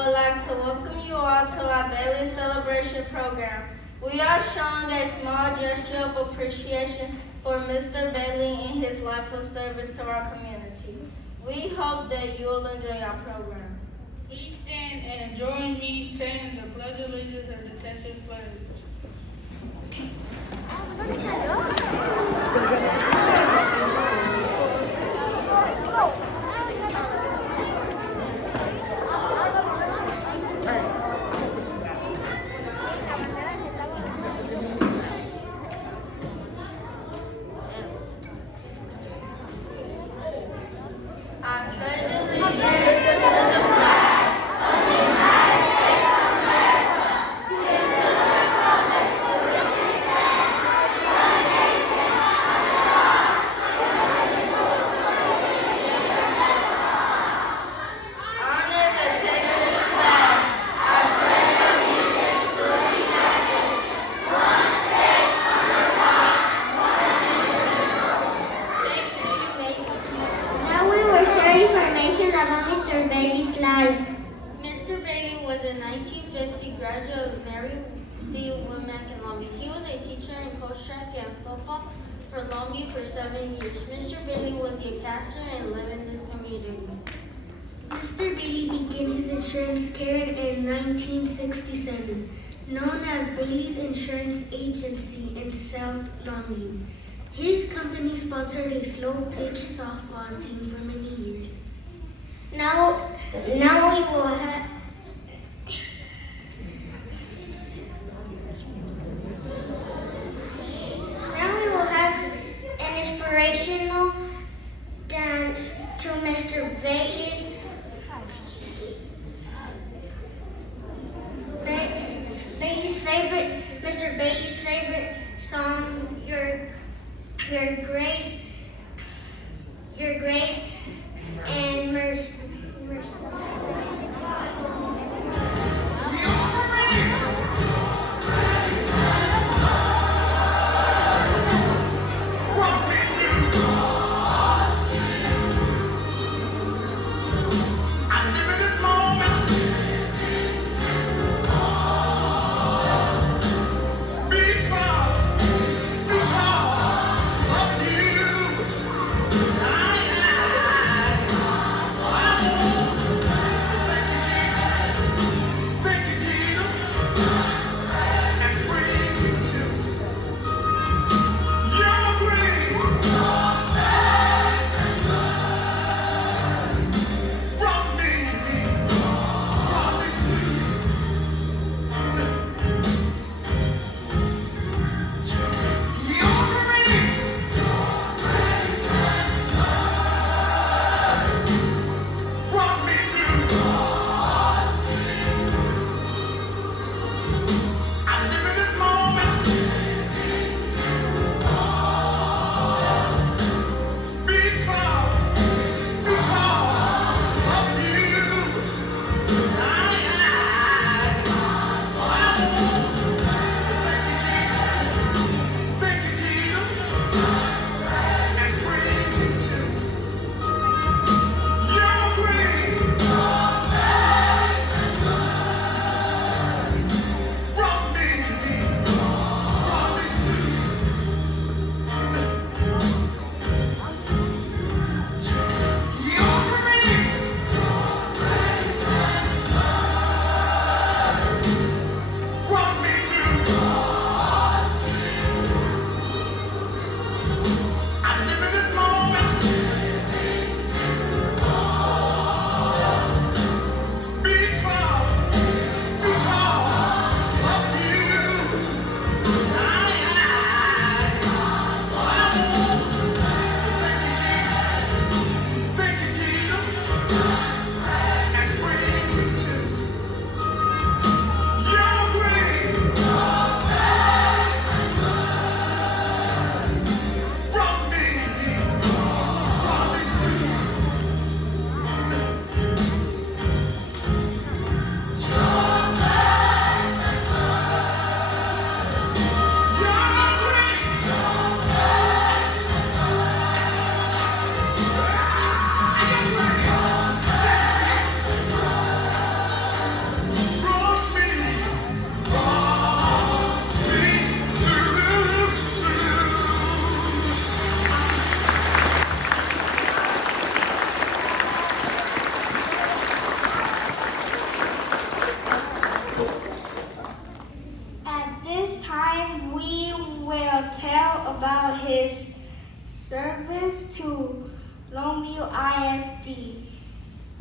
would like to welcome you all to our Bailey Celebration program. We are showing a small gesture of appreciation for Mr. Bailey and his life of service to our community. We hope that you will enjoy our program. Please stand and join me saying the Pledge of Allegiance and the Texas flag. I pledge allegiance to the flag of the United States of America and to the republic for which it stands, one nation, under God, indivisible, with liberty and honor the Texas flag. I pledge allegiance to the Texas, one state, under God, one indivisible. Thank you. You may be seated. Now we will share information about Mr. Bailey's life. Mr. Bailey was a 1950 graduate of Mary C. Womack in Longview. He was a teacher in coach track and football for Longview for 7 years. Mr. Bailey was a pastor and lived in this community. Mr. Bailey began his insurance career in 1967, known as Bailey's Insurance Agency in South Longview. His company sponsored a slow-pitch softball team for many years. Now we will have an inspirational dance to Mr. Bailey's favorite song, Your Grace and Mercy. Because of you. about his service to Longview ISD.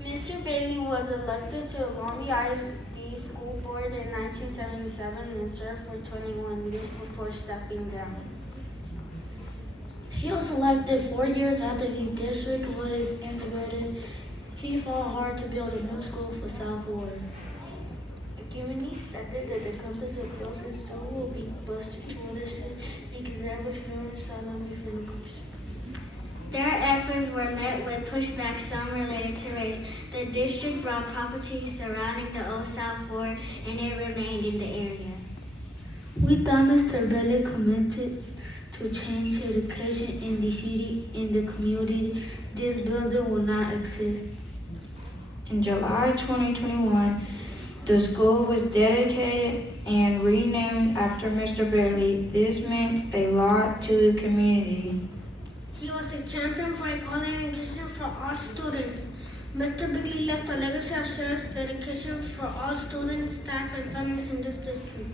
Mr. Bailey was elected to Longview ISD School Board in 1977 and served for 21 years before stepping down. He was elected 4 years after the district was integrated. He fought hard to build a new school for South Ward. The community accepted that the campus of Girls and Stone will be bused to Anderson because there was no asylum within the campus. Their efforts were met with pushback, some related to race. The district bought property surrounding the old South Ward and it remained in the area. We thought Mr. Bailey committed to change education in the city, in the community. This building will not exist. In July 2021, the school was dedicated and renamed after Mr. Bailey. This meant a lot to the community. He was a champion for equality education for all students. Mr. Bailey left a legacy of service, dedication for all students, staff, and families in this district.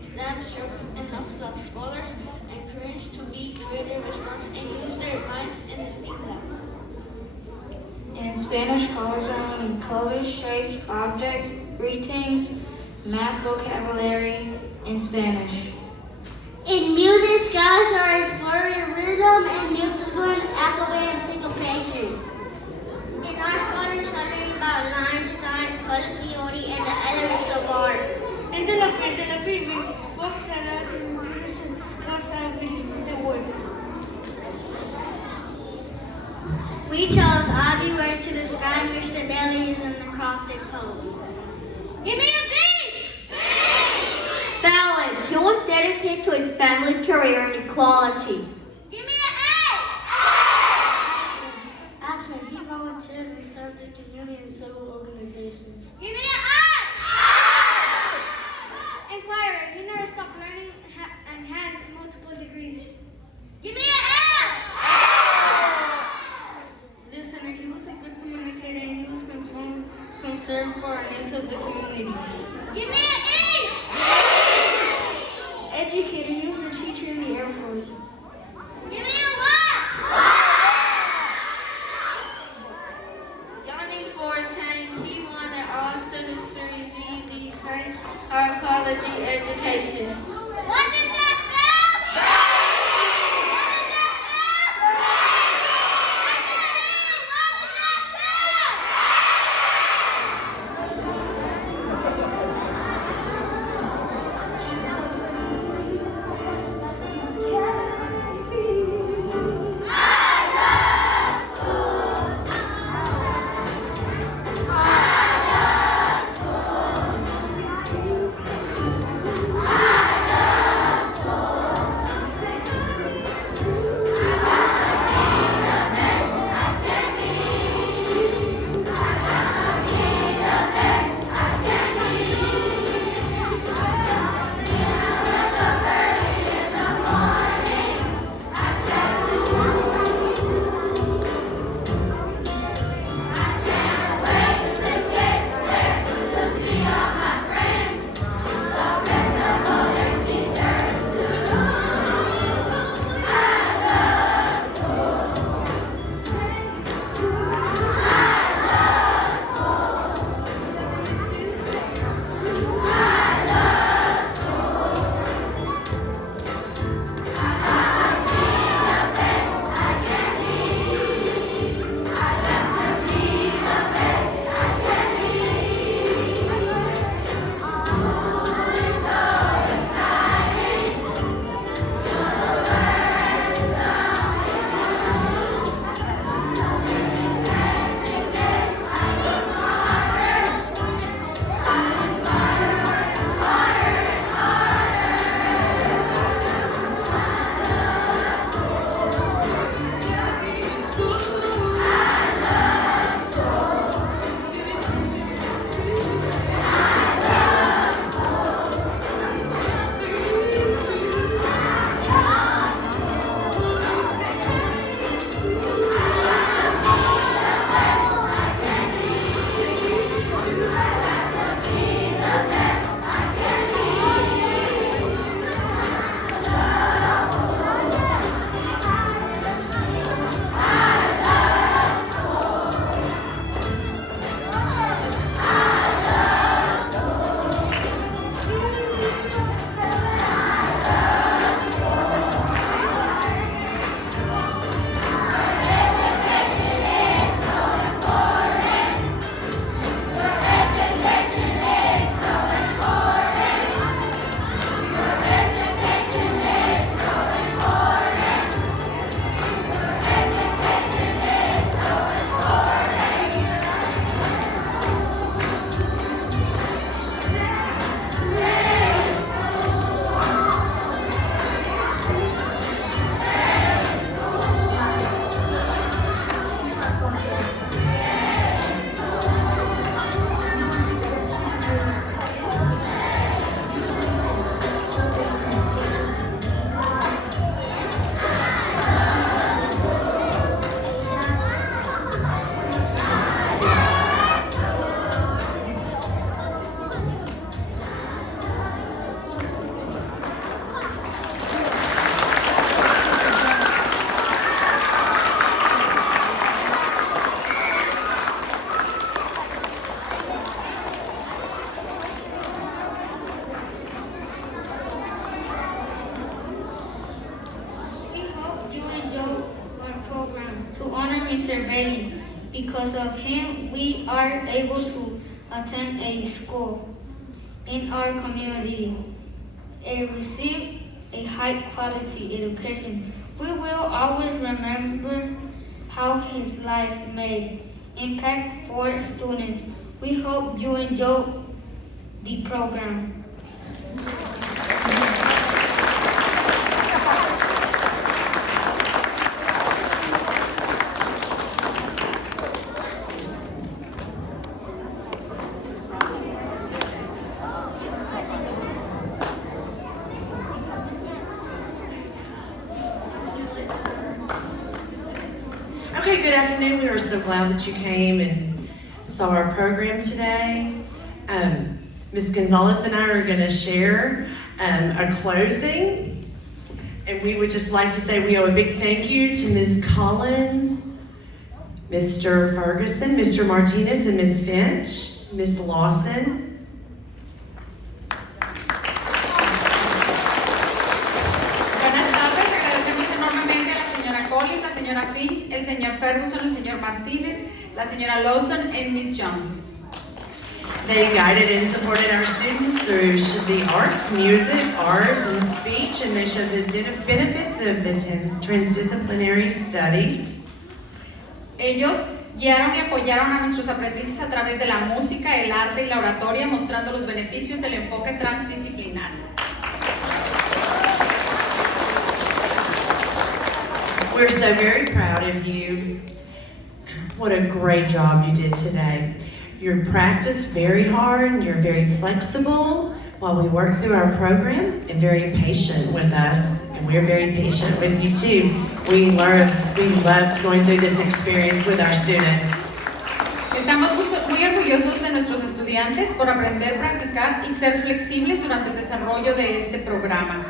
STEM serves enough of scholars and creators to be creative, responsive, and use their minds in the STEAM lab. In Spanish, colors are only colors, shapes, objects, greetings, math vocabulary in Spanish. In music, scholars are exploring rhythm and musical alphabet and syncopation. In art, scholars are learning about lines, designs, color theory, and the elements of art. In the previous books and introductions, class abilities to the work. We chose obvious words to describe Mr. Bailey's an acrostic poem. Give me a B! Balance. He was dedicated to his family, career, and equality. Give me an A! Action. He volunteered and served the community in several organizations. Give me an I! Inquirer. He never stopped learning and has multiple degrees. Give me an L! Listener, he was a good communicator Mr. Bailey. Because of him, we are able to attend a school in our community and receive a high quality education. We will always remember how his life made impact for students. We hope you enjoy the program. Okay, good afternoon. We are so glad that you came and saw our program today. Ms. Gonzalez and I are going to share a closing. And we would just like to say we owe a big thank you to Ms. Collins, Mr. Ferguson, Mr. Martinez, and Ms. Finch, Ms. Lawson. Buenas tardes, agradecemos enormemente a la señora Collins, la señora Finch, el señor Ferguson, el señor Martínez, la señora Lawson, and Ms. Jones. They guided and supported our students through the arts, music, art, and speech, and they showed the benefits of the transdisciplinary studies. Ellos guiaron y apoyaron a nuestros aprendices a través de la música, el arte y la oratoria, mostrando los beneficios del enfoque transdisciplinar. We're so very proud of you. What a great job you did today. You practiced very hard, and you're very flexible while we work through our program, and very patient with us, and we're very patient with you too. We loved going through this experience with our students. Estamos muy orgullosos de nuestros estudiantes por aprender, practicar y ser flexibles durante el desarrollo de este programa.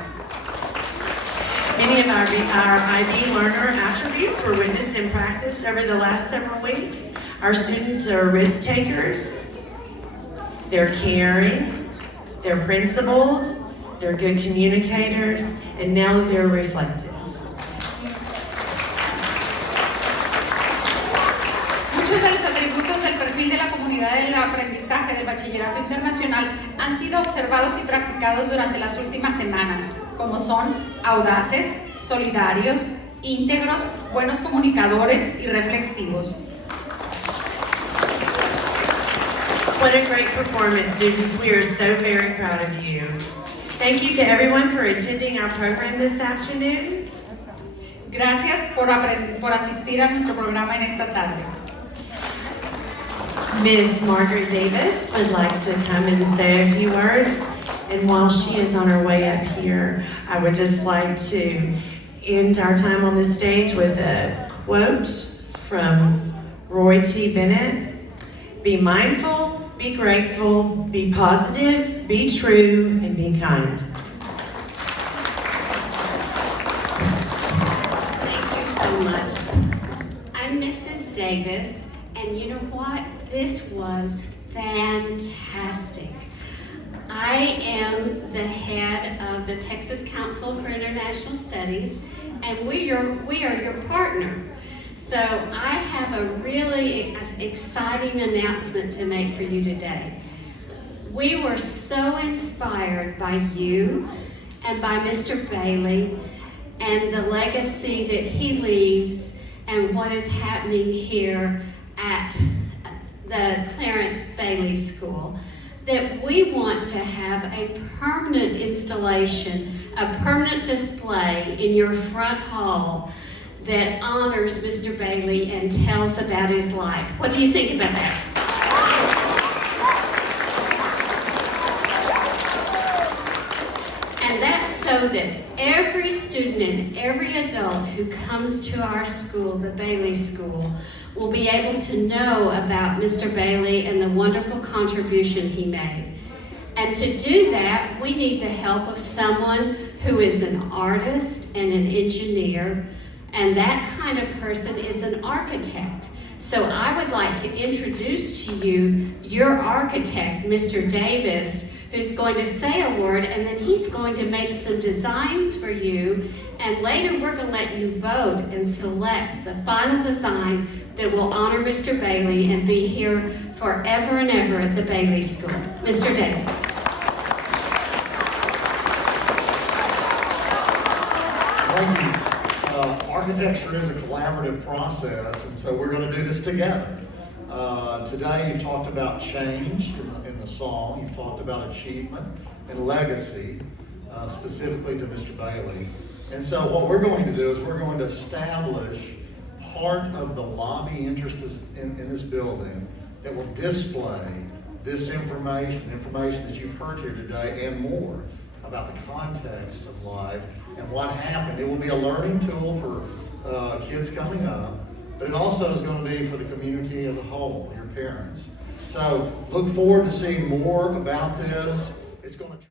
Many of our IB learner attributes were witnessed and practiced over the last several weeks. Our students are risk takers, they're caring, they're principled, they're good communicators, and now they're reflective. Muchos de los atributos del perfil de la comunidad del aprendizaje del Bachillerato Internacional han sido observados y practicados durante las últimas semanas, como son audaces, solidarios, íntegros, buenos comunicadores y reflexivos. What a great performance, students. We are so very proud of you. Thank you to everyone for attending our program this afternoon. Gracias por asistir a nuestro programa en esta tarde. Ms. Margaret Davis would like to come and say a few words. And while she is on her way up here, I would just like to end our time on the stage with a quote from Roy T. Bennett. Be mindful, be grateful, be positive, be true, and be kind. Thank you so much. I'm Mrs. Davis, and you know what? This was fantastic. I am the head of the Texas Council for International Studies, and we are your partner. So I have a really exciting announcement to make for you today. We were so inspired by you and by Mr. Bailey and the legacy that he leaves and what is happening here at the Clarence Bailey School, that we want to have a permanent installation, a permanent display in your front hall that honors Mr. Bailey and tells about his life. What do you think about that? And that's so that every student and every adult who comes to our school, the Bailey School, will be able to know about Mr. Bailey and the wonderful contribution he made. And to do that, we need the help of someone who is an artist and an engineer, and that kind of person is an architect. So I would like to introduce to you your architect, Mr. Davis, who's going to say a word, and then he's going to make some designs for you. And later we're going to let you vote and select the final design that will honor Mr. Bailey and be here forever and ever at the Bailey School. Mr. Davis. Thank you. Architecture is a collaborative process, and so we're going to do this together. Today you've talked about change in the song, you've talked about achievement and legacy, specifically to Mr. Bailey. And so what we're going to do is we're going to establish part of the lobby interest in this building that will display this information, the information that you've heard here today, and more about the context of life and what happened. It will be a learning tool for kids coming up, but it also is going to be for the community as a whole, your parents. So look forward to seeing more about this. It's going to